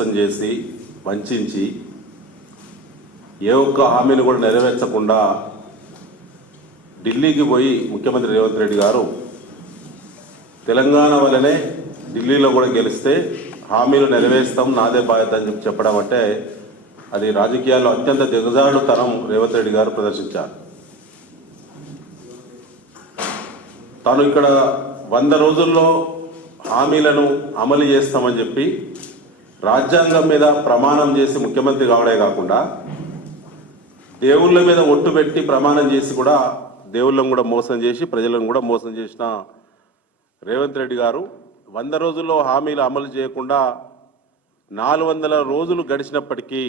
మోసం చేసి వంచించి ఏ ఒక్క హామీని కూడా నెరవేర్చకుండా ఢిల్లీకి పోయి ముఖ్యమంత్రి రేవంత్ రెడ్డి గారు తెలంగాణ వల్లనే ఢిల్లీలో కూడా గెలిస్తే హామీలు నెరవేరుస్తాం నాదే బాధ్యత అని చెప్పి చెప్పడం అంటే అది రాజకీయాల్లో అత్యంత దిగజారుడుతనం రేవంత్ రెడ్డి గారు ప్రదర్శించారు. తాను ఇక్కడ వంద రోజుల్లో హామీలను అమలు చేస్తామని చెప్పి రాజ్యాంగం మీద ప్రమాణం చేసి ముఖ్యమంత్రి కావడే కాకుండా దేవుళ్ళ మీద ఒట్టు పెట్టి ప్రమాణం చేసి కూడా దేవుళ్ళను కూడా మోసం చేసి ప్రజలను కూడా మోసం చేసిన రేవంత్ రెడ్డి గారు వంద రోజుల్లో హామీలు అమలు చేయకుండా నాలుగు వందల రోజులు గడిచినప్పటికీ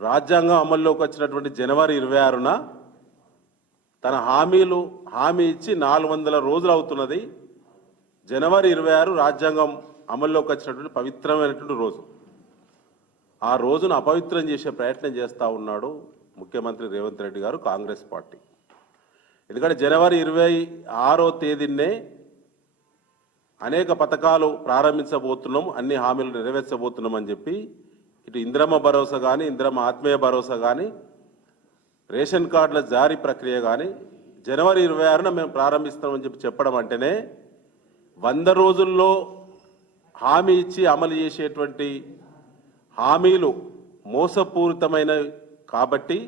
రాజ్యాంగం అమల్లోకి వచ్చినటువంటి జనవరి ఇరవై ఆరున తన హామీలు హామీ ఇచ్చి నాలుగు వందల రోజులు అవుతున్నది. జనవరి ఇరవై ఆరు రాజ్యాంగం అమల్లోకి వచ్చినటువంటి పవిత్రమైనటువంటి రోజు. ఆ రోజును అపవిత్రం చేసే ప్రయత్నం చేస్తూ ఉన్నాడు ముఖ్యమంత్రి రేవంత్ రెడ్డి గారు కాంగ్రెస్ పార్టీ. ఎందుకంటే జనవరి ఇరవై ఆరో తేదీనే అనేక పథకాలు ప్రారంభించబోతున్నాం అన్ని హామీలు నెరవేర్చబోతున్నాం అని చెప్పి ఇటు ఇంద్రమ్మ భరోసా కానీ ఇంద్రమ్మ ఆత్మీయ భరోసా కానీ రేషన్ కార్డుల జారీ ప్రక్రియ కానీ జనవరి ఇరవై ఆరున మేము ప్రారంభిస్తామని చెప్పి చెప్పడం అంటేనే వంద రోజుల్లో హామీ ఇచ్చి అమలు చేసేటువంటి హామీలు మోసపూరితమైనవి కాబట్టి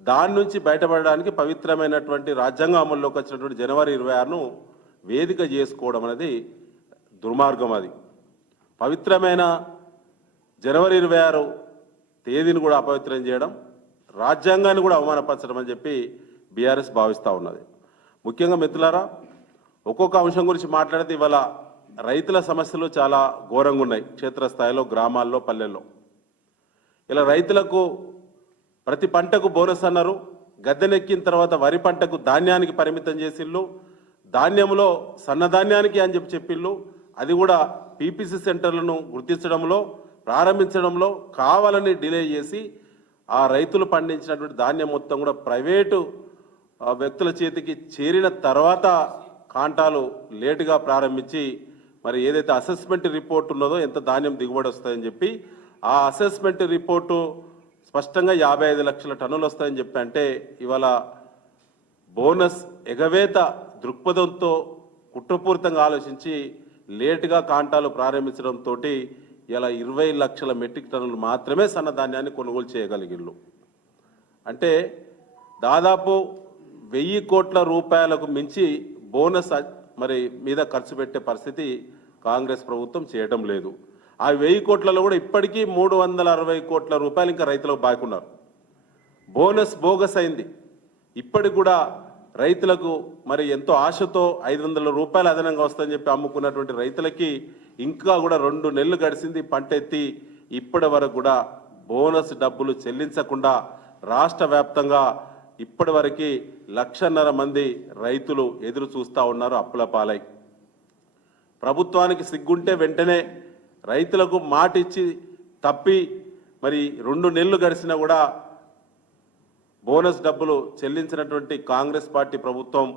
దాని నుంచి బయటపడడానికి పవిత్రమైనటువంటి రాజ్యాంగం అమల్లోకి వచ్చినటువంటి జనవరి ఇరవై ఆరును వేదిక చేసుకోవడం అనేది దుర్మార్గం అది. పవిత్రమైన జనవరి ఇరవై ఆరు తేదీని కూడా అపవిత్రం చేయడం రాజ్యాంగాన్ని కూడా అవమానపరచడం అని చెప్పి బీఆర్ఎస్ భావిస్తూ ఉన్నది. ముఖ్యంగా మిత్రులారా ఒక్కొక్క అంశం గురించి మాట్లాడితే ఇవాళ రైతుల సమస్యలు చాలా ఘోరంగా ఉన్నాయి క్షేత్రస్థాయిలో గ్రామాల్లో పల్లెల్లో. ఇలా రైతులకు ప్రతి పంటకు బోనస్ అన్నారు. గద్దెనెక్కిన తర్వాత వరి పంటకు ధాన్యానికి పరిమితం చేసిళ్ళు. ధాన్యంలో సన్నధాన్యానికి అని చెప్పి చెప్పిళ్ళు. అది కూడా పీపీసీ సెంటర్లను గుర్తించడంలో ప్రారంభించడంలో కావాలని డిలే చేసి ఆ రైతులు పండించినటువంటి ధాన్యం మొత్తం కూడా ప్రైవేటు వ్యక్తుల చేతికి చేరిన తర్వాత కాంటాలు లేటుగా ప్రారంభించి మరి ఏదైతే అసెస్మెంట్ రిపోర్ట్ ఉన్నదో ఎంత ధాన్యం దిగుబడి వస్తాయని చెప్పి ఆ అసెస్మెంట్ రిపోర్టు స్పష్టంగా యాభై ఐదు లక్షల టన్నులు వస్తాయని చెప్పి అంటే ఇవాళ బోనస్ ఎగవేత దృక్పథంతో కుట్రపూరితంగా ఆలోచించి లేటుగా కాంటాలు ప్రారంభించడంతో ఇలా ఇరవై లక్షల మెట్రిక్ టన్నులు మాత్రమే సన్నధాన్యాన్ని కొనుగోలు చేయగలిగిళ్ళు. అంటే దాదాపు వెయ్యి కోట్ల రూపాయలకు మించి బోనస్ మరి మీద ఖర్చు పెట్టే పరిస్థితి కాంగ్రెస్ ప్రభుత్వం చేయటం లేదు. ఆ వెయ్యి కోట్లలో కూడా ఇప్పటికీ మూడు వందల అరవై కోట్ల రూపాయలు ఇంకా రైతులకు బాకున్నారు. బోనస్ బోగస్ అయింది. ఇప్పటికి కూడా రైతులకు మరి ఎంతో ఆశతో ఐదు వందల రూపాయలు అదనంగా వస్తుందని చెప్పి అమ్ముకున్నటువంటి రైతులకి ఇంకా కూడా రెండు నెలలు గడిచింది పంట ఎత్తి. ఇప్పటి వరకు కూడా బోనస్ డబ్బులు చెల్లించకుండా రాష్ట్ర వ్యాప్తంగా ఇప్పటి వరకు లక్షన్నర మంది రైతులు ఎదురు చూస్తూ ఉన్నారు అప్పుల పాలై. ప్రభుత్వానికి సిగ్గుంటే వెంటనే రైతులకు మాట ఇచ్చి తప్పి మరి రెండు నెలలు గడిచినా కూడా బోనస్ డబ్బులు చెల్లించినటువంటి కాంగ్రెస్ పార్టీ ప్రభుత్వం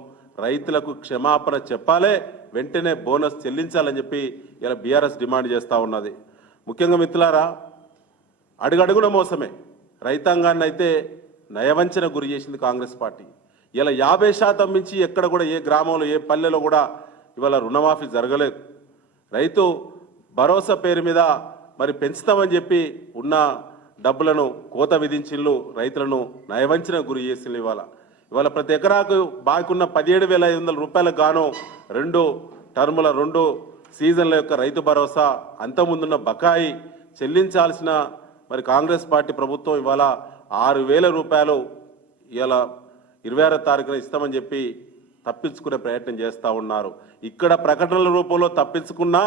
రైతులకు క్షమాపణ చెప్పాలే వెంటనే బోనస్ చెల్లించాలని చెప్పి ఇలా బీఆర్ఎస్ డిమాండ్ చేస్తూ ఉన్నది. ముఖ్యంగా మిత్రులారా అడుగడుగున మోసమే. రైతాంగాన్ని అయితే నయవంచన గురి చేసింది కాంగ్రెస్ పార్టీ. ఇలా యాభై శాతం మించి ఎక్కడ కూడా ఏ గ్రామంలో ఏ పల్లెలో కూడా ఇవాళ రుణమాఫీ జరగలేదు. రైతు భరోసా పేరు మీద మరి పెంచుతామని చెప్పి ఉన్న డబ్బులను కోత విధించిళ్ళు రైతులను నయవంచన గురి చేసిండ్రు ఇవాళ. ఇవాళ ప్రతి ఎకరాకు బాకున్న పదిహేడు వేల ఐదు వందల రూపాయలకు గాను రెండు టర్ముల రెండు సీజన్ల యొక్క రైతు భరోసా అంతకుముందున్న బకాయి చెల్లించాల్సిన మరి కాంగ్రెస్ పార్టీ ప్రభుత్వం ఇవాళ ఆరు వేల రూపాయలు ఇవాళ ఇరవై ఆరో తారీఖున ఇస్తామని చెప్పి తప్పించుకునే ప్రయత్నం చేస్తూ ఉన్నారు. ఇక్కడ ప్రకటనల రూపంలో తప్పించుకున్నా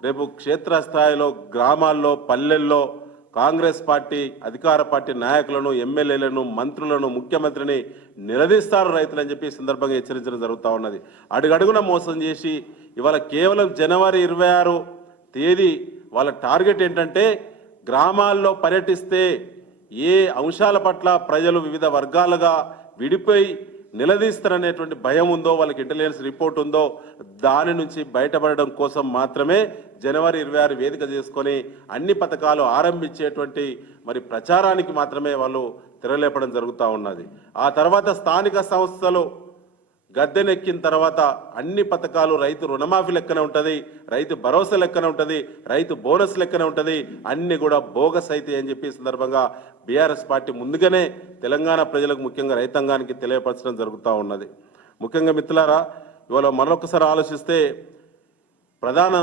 రేపు క్షేత్రస్థాయిలో గ్రామాల్లో పల్లెల్లో కాంగ్రెస్ పార్టీ అధికార పార్టీ నాయకులను ఎమ్మెల్యేలను మంత్రులను ముఖ్యమంత్రిని నిలదీస్తారు రైతులని చెప్పి సందర్భంగా హెచ్చరించడం జరుగుతూ ఉన్నది. అడుగడుగున మోసం చేసి ఇవాళ కేవలం జనవరి ఇరవై ఆరు తేదీ వాళ్ళ టార్గెట్ ఏంటంటే గ్రామాల్లో పర్యటిస్తే ఏ అంశాల పట్ల ప్రజలు వివిధ వర్గాలుగా విడిపోయి నిలదీస్తారనేటువంటి భయం ఉందో వాళ్ళకి ఇంటెలిజెన్స్ రిపోర్ట్ ఉందో దాని నుంచి బయటపడడం కోసం మాత్రమే జనవరి ఇరవై ఆరు వేదిక చేసుకొని అన్ని పథకాలు ఆరంభించేటువంటి మరి ప్రచారానికి మాత్రమే వాళ్ళు తెరలేపడం జరుగుతూ ఉన్నది. ఆ తర్వాత స్థానిక సంస్థలు గద్దెనెక్కిన తర్వాత అన్ని పథకాలు రైతు రుణమాఫీ లెక్కన ఉంటుంది రైతు భరోసా లెక్కన ఉంటుంది రైతు బోనస్ లెక్కన ఉంటుంది అన్ని కూడా బోగస్ అయితే అని చెప్పి సందర్భంగా బీఆర్ఎస్ పార్టీ ముందుగానే తెలంగాణ ప్రజలకు ముఖ్యంగా రైతాంగానికి తెలియపరచడం జరుగుతూ ఉన్నది. ముఖ్యంగా మిత్రులారా ఇవాళ మరొకసారి ఆలోచిస్తే ప్రధాన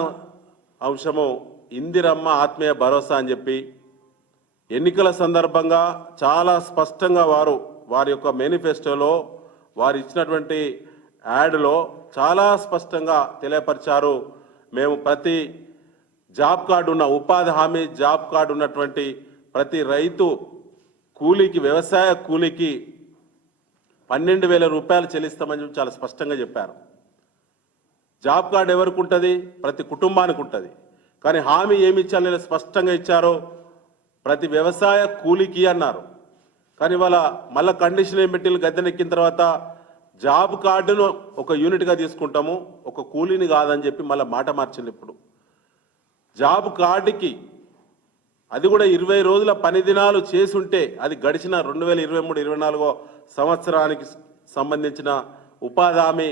అంశము ఇందిరమ్మ ఆత్మీయ భరోసా అని చెప్పి ఎన్నికల సందర్భంగా చాలా స్పష్టంగా వారు వారి యొక్క మేనిఫెస్టోలో వారు ఇచ్చినటువంటి యాడ్లో చాలా స్పష్టంగా తెలియపరిచారు. మేము ప్రతి జాబ్ కార్డు ఉన్న ఉపాధి హామీ జాబ్ కార్డు ఉన్నటువంటి ప్రతి రైతు కూలీకి వ్యవసాయ కూలీకి పన్నెండు వేల రూపాయలు చెల్లిస్తామని చెప్పి చాలా స్పష్టంగా చెప్పారు. జాబ్ కార్డు ఎవరికి ఉంటుంది? ప్రతి కుటుంబానికి ఉంటుంది. కానీ హామీ ఏమి ఇచ్చారు స్పష్టంగా ఇచ్చారో? ప్రతి వ్యవసాయ కూలీకి అన్నారు. కానీ వాళ్ళ మళ్ళీ కండిషన్ ఏం పెట్టి గద్దెనెక్కిన తర్వాత జాబ్ కార్డును ఒక యూనిట్గా తీసుకుంటాము. ఒక కూలీని కాదని చెప్పి మళ్ళీ మాట మార్చింది ఇప్పుడు. జాబ్ కార్డుకి అది కూడా ఇరవై రోజుల పని దినాలు చేసుంటే అది గడిచిన రెండు వేల ఇరవై మూడు ఇరవై నాలుగో సంవత్సరానికి సంబంధించిన ఉపాధి హామీ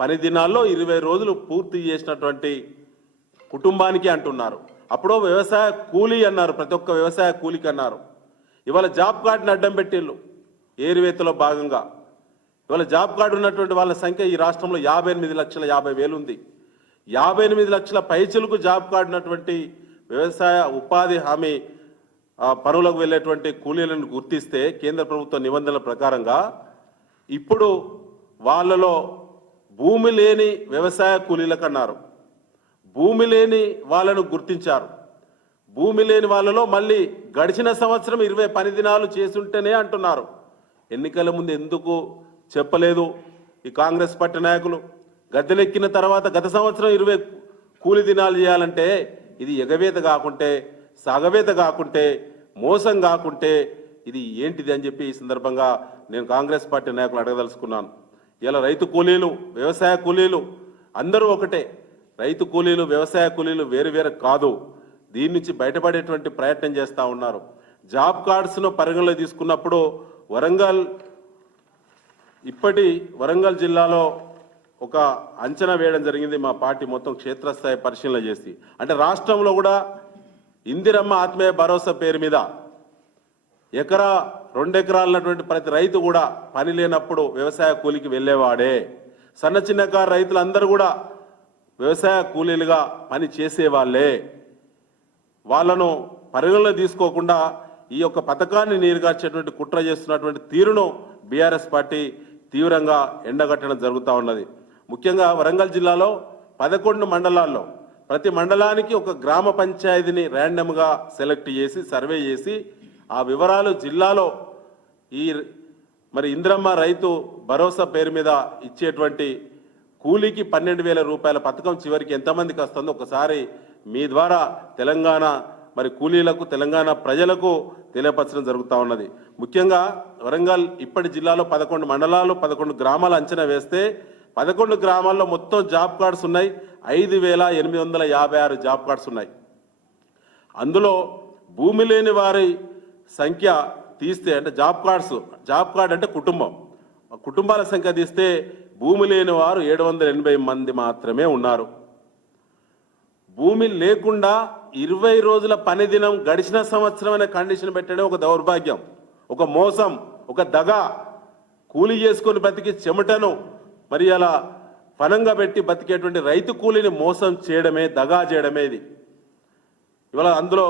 పని దినాల్లో ఇరవై రోజులు పూర్తి చేసినటువంటి కుటుంబానికి అంటున్నారు. అప్పుడు వ్యవసాయ కూలీ అన్నారు ప్రతి ఒక్క వ్యవసాయ కూలికి అన్నారు. ఇవాళ జాబ్ కార్డుని అడ్డం పెట్టిళ్ళు ఏరువేతలో భాగంగా. ఇవాళ జాబ్ కార్డు ఉన్నటువంటి వాళ్ళ సంఖ్య ఈ రాష్ట్రంలో యాభై ఎనిమిది లక్షల యాభై వేలు ఉంది. యాభై ఎనిమిది లక్షల పైచలకు జాబ్ కార్డు ఉన్నటువంటి వ్యవసాయ ఉపాధి హామీ పనులకు వెళ్ళేటువంటి కూలీలను గుర్తిస్తే కేంద్ర ప్రభుత్వ నిబంధనల ప్రకారంగా ఇప్పుడు వాళ్ళలో భూమి లేని వ్యవసాయ కూలీలకు అన్నారు భూమి లేని వాళ్ళను గుర్తించారు. భూమి లేని వాళ్ళలో మళ్ళీ గడిచిన సంవత్సరం ఇరవై పని దినాలు చేసుంటేనే అంటున్నారు. ఎన్నికల ముందు ఎందుకు చెప్పలేదు ఈ కాంగ్రెస్ పార్టీ నాయకులు? గద్దెనెక్కిన తర్వాత గత సంవత్సరం ఇరవై కూలి దినాలు చేయాలంటే ఇది ఎగవేత కాకుంటే సగవేత కాకుంటే మోసం కాకుంటే ఇది ఏంటిది అని చెప్పి ఈ సందర్భంగా నేను కాంగ్రెస్ పార్టీ నాయకులు అడగదలుచుకున్నాను. ఇలా రైతు కూలీలు వ్యవసాయ కూలీలు అందరూ ఒకటే. రైతు కూలీలు వ్యవసాయ కూలీలు వేరు వేరు కాదు. దీని నుంచి బయటపడేటువంటి ప్రయత్నం చేస్తూ ఉన్నారు. జాబ్ కార్డ్స్ను పరిగణలో తీసుకున్నప్పుడు వరంగల్ ఇప్పటి వరంగల్ జిల్లాలో ఒక అంచనా వేయడం జరిగింది మా పార్టీ మొత్తం క్షేత్రస్థాయి పరిశీలన చేసి. అంటే రాష్ట్రంలో కూడా ఇందిరమ్మ ఆత్మీయ భరోసా పేరు మీద ఎకరా రెండు ఎకరాలన్నటువంటి ప్రతి రైతు కూడా పని లేనప్పుడు వ్యవసాయ కూలికి వెళ్ళేవాడే. సన్న చిన్నకారు రైతులందరూ కూడా వ్యవసాయ కూలీలుగా పని చేసేవాళ్ళే. వాళ్ళను పరిగణలో తీసుకోకుండా ఈ యొక్క పథకాన్ని నీరుగార్చేటువంటి కుట్ర చేస్తున్నటువంటి తీరును బీఆర్ఎస్ పార్టీ తీవ్రంగా ఎండగట్టడం జరుగుతూ ఉన్నది. ముఖ్యంగా వరంగల్ జిల్లాలో పదకొండు మండలాల్లో ప్రతి మండలానికి ఒక గ్రామ పంచాయతీని ర్యాండమ్గా సెలెక్ట్ చేసి సర్వే చేసి ఆ వివరాలు జిల్లాలో ఈ మరి ఇంద్రమ్మ రైతు భరోసా పేరు మీద ఇచ్చేటువంటి కూలీకి పన్నెండు వేల రూపాయల పథకం చివరికి ఎంతమందికి వస్తుందో ఒకసారి మీ ద్వారా తెలంగాణ మరి కూలీలకు తెలంగాణ ప్రజలకు తెలియపరచడం జరుగుతూ ఉన్నది. ముఖ్యంగా వరంగల్ ఇప్పటి జిల్లాలో పదకొండు మండలాలు పదకొండు గ్రామాలు అంచనా వేస్తే పదకొండు గ్రామాల్లో మొత్తం జాబ్ కార్డ్స్ ఉన్నాయి. ఐదు వేల ఎనిమిది వందల యాభై ఆరు జాబ్ కార్డ్స్ ఉన్నాయి. అందులో భూమి లేని వారి సంఖ్య తీస్తే అంటే జాబ్ కార్డ్స్ జాబ్ కార్డ్ అంటే కుటుంబం. కుటుంబాల సంఖ్య తీస్తే భూమి లేని వారు ఏడు వందల ఎనభై మంది మాత్రమే ఉన్నారు. భూమి లేకుండా ఇరవై రోజుల పని దినం గడిచిన సంవత్సరం అనే కండిషన్ పెట్టడం ఒక దౌర్భాగ్యం ఒక మోసం ఒక దగ. కూలి చేసుకొని బతికి చెమటను మరి అలా పనంగా పెట్టి బతికేటువంటి రైతు కూలీని మోసం చేయడమే దగా చేయడమే ఇది. ఇవాళ అందులో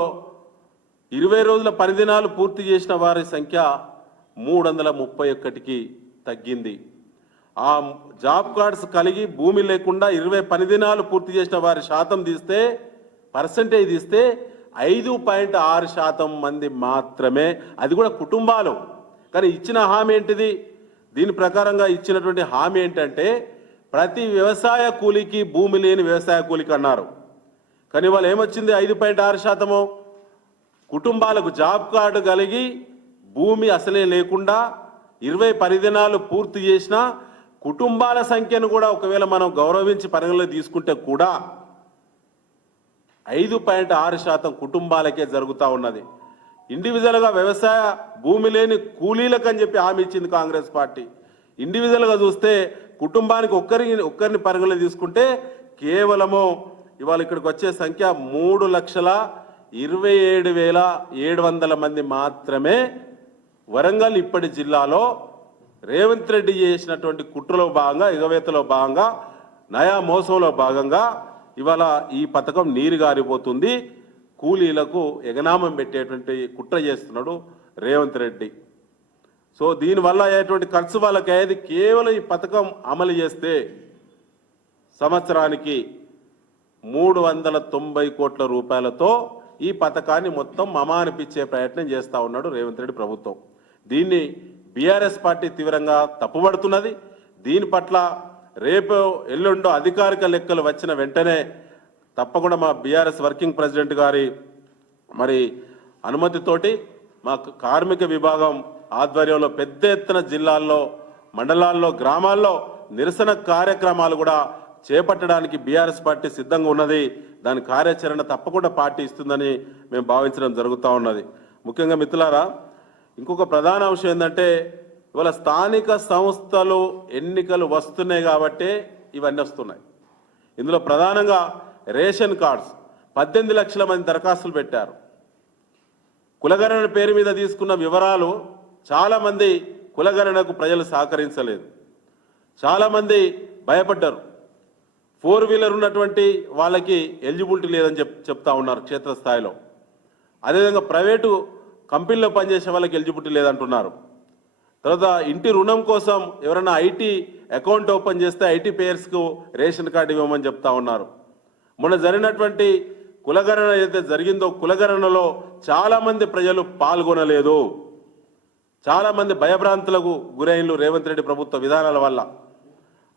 ఇరవై రోజుల పనిదినాలు పూర్తి చేసిన వారి సంఖ్య మూడు వందల ముప్పై ఒక్కటికి తగ్గింది. ఆ జాబ్ కార్డ్స్ కలిగి భూమి లేకుండా ఇరవై పని దినాలు పూర్తి చేసిన వారి శాతం తీస్తే పర్సంటేజ్ తీస్తే ఐదు పాయింట్ ఆరు శాతం మంది మాత్రమే. అది కూడా కుటుంబాలు. కానీ ఇచ్చిన హామీ ఏంటిది? దీని ప్రకారంగా ఇచ్చినటువంటి హామీ ఏంటంటే ప్రతి వ్యవసాయ కూలికి భూమి లేని వ్యవసాయ కూలికి అన్నారు. కానీ వాళ్ళు ఏమొచ్చింది ఐదు పాయింట్ ఆరు శాతము? కుటుంబాలకు జాబ్ కార్డు కలిగి భూమి అసలే లేకుండా ఇరవై పరిదినాలు పూర్తి చేసిన కుటుంబాల సంఖ్యను కూడా ఒకవేళ మనం గౌరవించి పరిగణలో తీసుకుంటే కూడా ఐదు పాయింట్ ఆరు శాతం కుటుంబాలకే జరుగుతూ ఉన్నది. ఇండివిజువల్గా వ్యవసాయ భూమి లేని కూలీలకు అని చెప్పి హామీ ఇచ్చింది కాంగ్రెస్ పార్టీ. ఇండివిజువల్గా చూస్తే కుటుంబానికి ఒక్కరి ఒక్కరిని పరిగణలో తీసుకుంటే కేవలము ఇవాళ ఇక్కడికి వచ్చే సంఖ్య మూడు లక్షల ఇరవై ఏడు వేల ఏడు వందల మంది మాత్రమే వరంగల్ ఇప్పటి జిల్లాలో రేవంత్ రెడ్డి చేసినటువంటి కుట్రలో భాగంగా ఎగవేతలో భాగంగా నయా మోసంలో భాగంగా ఇవాళ ఈ పథకం నీరు గారిపోతుంది. కూలీలకు ఎగనామం పెట్టేటువంటి కుట్ర చేస్తున్నాడు రేవంత్ రెడ్డి. సో దీనివల్ల అయ్యేటువంటి ఖర్చు వాళ్ళకి అయ్యేది కేవలం ఈ పథకం అమలు చేస్తే సంవత్సరానికి మూడు వందల తొంభై కోట్ల రూపాయలతో ఈ పథకాన్ని మొత్తం మమానిపించే ప్రయత్నం చేస్తూ ఉన్నాడు రేవంత్ రెడ్డి ప్రభుత్వం. దీన్ని బీఆర్ఎస్ పార్టీ తీవ్రంగా తప్పుబడుతున్నది. దీని పట్ల రేపు ఎల్లుండో అధికారిక లెక్కలు వచ్చిన వెంటనే తప్పకుండా మా బీఆర్ఎస్ వర్కింగ్ ప్రెసిడెంట్ గారి మరి అనుమతితోటి మా కార్మిక విభాగం ఆధ్వర్యంలో పెద్ద ఎత్తున జిల్లాల్లో మండలాల్లో గ్రామాల్లో నిరసన కార్యక్రమాలు కూడా చేపట్టడానికి బీఆర్ఎస్ పార్టీ సిద్ధంగా ఉన్నది. దాని కార్యాచరణ తప్పకుండా పార్టీ ఇస్తుందని మేము భావించడం జరుగుతూ ఉన్నది. ముఖ్యంగా మిత్రులారా ఇంకొక ప్రధాన అంశం ఏంటంటే ఇవాళ స్థానిక సంస్థలు ఎన్నికలు వస్తున్నాయి కాబట్టి ఇవన్నీ వస్తున్నాయి. ఇందులో ప్రధానంగా రేషన్ కార్డ్స్ పద్దెనిమిది లక్షల మంది దరఖాస్తులు పెట్టారు. కులగణన పేరు మీద తీసుకున్న వివరాలు చాలామంది కులగణనకు ప్రజలు సహకరించలేదు. చాలామంది భయపడ్డారు. ఫోర్ వీలర్ ఉన్నటువంటి వాళ్ళకి ఎలిజిబిలిటీ లేదని చెప్ చెప్తా ఉన్నారు క్షేత్రస్థాయిలో. అదేవిధంగా ప్రైవేటు కంపెనీలో పనిచేసే వాళ్ళకి ఎలిజిబిలిటీ లేదంటున్నారు. తర్వాత ఇంటి రుణం కోసం ఎవరైనా ఐటీ అకౌంట్ ఓపెన్ చేస్తే ఐటీ పేయర్స్కు రేషన్ కార్డు ఇవ్వమని చెప్తా ఉన్నారు. మొన్న జరిగినటువంటి కులగణన ఏదైతే జరిగిందో కులగణనలో చాలామంది ప్రజలు పాల్గొనలేదు. చాలామంది భయభ్రాంతులకు గురైన్లు రేవంత్ రెడ్డి ప్రభుత్వ విధానాల వల్ల.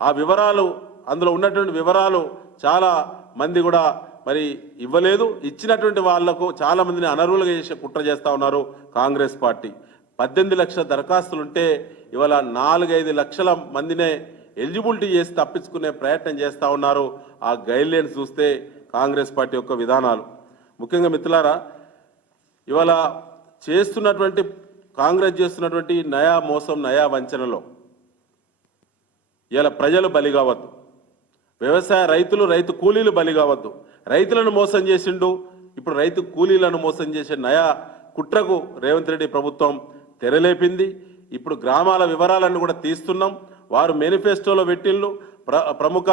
ఆ వివరాలు అందులో ఉన్నటువంటి వివరాలు చాలా మంది కూడా మరి ఇవ్వలేదు. ఇచ్చినటువంటి వాళ్ళకు చాలా మందిని అనర్హులుగా చేసే కుట్ర చేస్తా ఉన్నారు కాంగ్రెస్ పార్టీ. పద్దెనిమిది లక్షల దరఖాస్తులు ఉంటే ఇవాళ నాలుగైదు లక్షల మందినే ఎలిజిబిలిటీ చేసి తప్పించుకునే ప్రయత్నం చేస్తా ఉన్నారు. ఆ గైడ్లైన్స్ చూస్తే కాంగ్రెస్ పార్టీ యొక్క విధానాలు. ముఖ్యంగా మిత్రులారా ఇవాళ చేస్తున్నటువంటి కాంగ్రెస్ చేస్తున్నటువంటి నయా మోసం నయా వంచనలో ఇలా ప్రజలు బలి కావద్దు వ్యవసాయ రైతులు రైతు కూలీలు బలి కావద్దు. రైతులను మోసం చేసిండు. ఇప్పుడు రైతు కూలీలను మోసం చేసే నయా కుట్రకు రేవంత్ రెడ్డి ప్రభుత్వం తెరలేపింది. ఇప్పుడు గ్రామాల వివరాలను కూడా తీస్తున్నాం. వారు మేనిఫెస్టోలో పెట్టిళ్ళు. ప్ర ప్రముఖ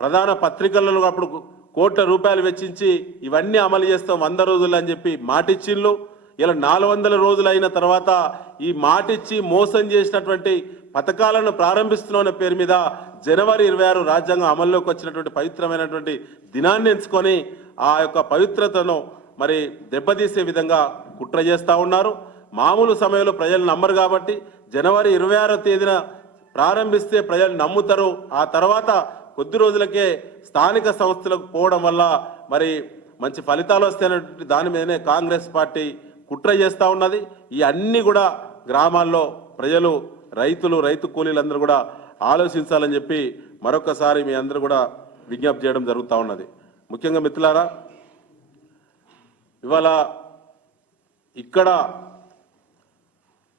ప్రధాన పత్రికలలో అప్పుడు కోట్ల రూపాయలు వెచ్చించి ఇవన్నీ అమలు చేస్తాం వంద రోజులు అని చెప్పి మాటిచ్చిళ్ళు ఇలా నాలుగు వందల రోజులు అయిన తర్వాత ఈ మాటిచ్చి మోసం చేసినటువంటి పథకాలను ప్రారంభిస్తున్నామనే పేరు మీద జనవరి ఇరవై ఆరు రాజ్యాంగం అమల్లోకి వచ్చినటువంటి పవిత్రమైనటువంటి దినాన్ని ఎంచుకొని ఆ యొక్క పవిత్రతను మరి దెబ్బతీసే విధంగా కుట్ర చేస్తూ ఉన్నారు. మామూలు సమయంలో ప్రజలు నమ్మరు కాబట్టి జనవరి ఇరవై ఆరో తేదీన ప్రారంభిస్తే ప్రజలు నమ్ముతారు. ఆ తర్వాత కొద్ది రోజులకే స్థానిక సంస్థలకు పోవడం వల్ల మరి మంచి ఫలితాలు వస్తాయనేటువంటి దాని మీదనే కాంగ్రెస్ పార్టీ కుట్ర చేస్తూ ఉన్నది. ఈ అన్ని కూడా గ్రామాల్లో ప్రజలు రైతులు రైతు కూలీలందరూ కూడా ఆలోచించాలని చెప్పి మరొకసారి మీ అందరూ కూడా విజ్ఞప్తి చేయడం జరుగుతూ ఉన్నది. ముఖ్యంగా మిత్రులారా ఇవాళ ఇక్కడ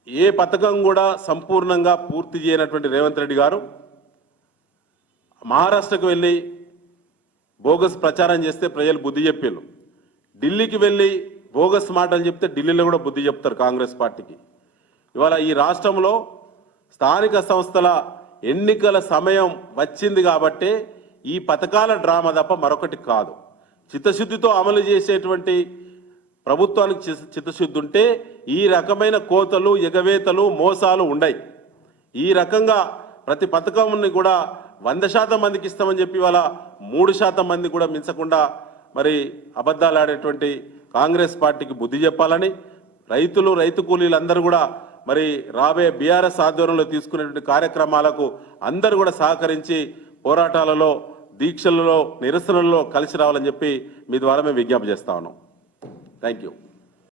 ఏ పథకం కూడా సంపూర్ణంగా పూర్తి చేయనటువంటి రేవంత్ రెడ్డి గారు మహారాష్ట్రకు వెళ్ళి బోగస్ ప్రచారం చేస్తే ప్రజలు బుద్ధి చెప్పారు ఢిల్లీకి వెళ్ళి బోగస్ మాటలు చెప్తే ఢిల్లీలో కూడా బుద్ధి చెప్తారు కాంగ్రెస్ పార్టీకి. ఇవాళ ఈ రాష్ట్రంలో స్థానిక సంస్థల ఎన్నికల సమయం వచ్చింది కాబట్టే ఈ పథకాల డ్రామా తప్ప మరొకటి కాదు. చిత్తశుద్ధితో అమలు చేసేటువంటి ప్రభుత్వానికి చిత్తశుద్ధి ఉంటే ఈ రకమైన కోతలు ఎగవేతలు మోసాలు ఉండయి. ఈ రకంగా ప్రతి పథకంని కూడా వంద శాతం మందికి ఇస్తామని చెప్పి వాళ్ళ మూడు శాతం మంది కూడా మించకుండా మరి అబద్ధాలు ఆడేటువంటి కాంగ్రెస్ పార్టీకి బుద్ధి చెప్పాలని రైతులు రైతు కూలీలందరూ కూడా మరి రాబోయే బీఆర్ఎస్ ఆధ్వర్యంలో తీసుకునేటువంటి కార్యక్రమాలకు అందరూ కూడా సహకరించి పోరాటాలలో దీక్షలలో నిరసనలలో కలిసి రావాలని చెప్పి మీ ద్వారా మేము విజ్ఞప్తి చేస్తా ఉన్నాం. Thank you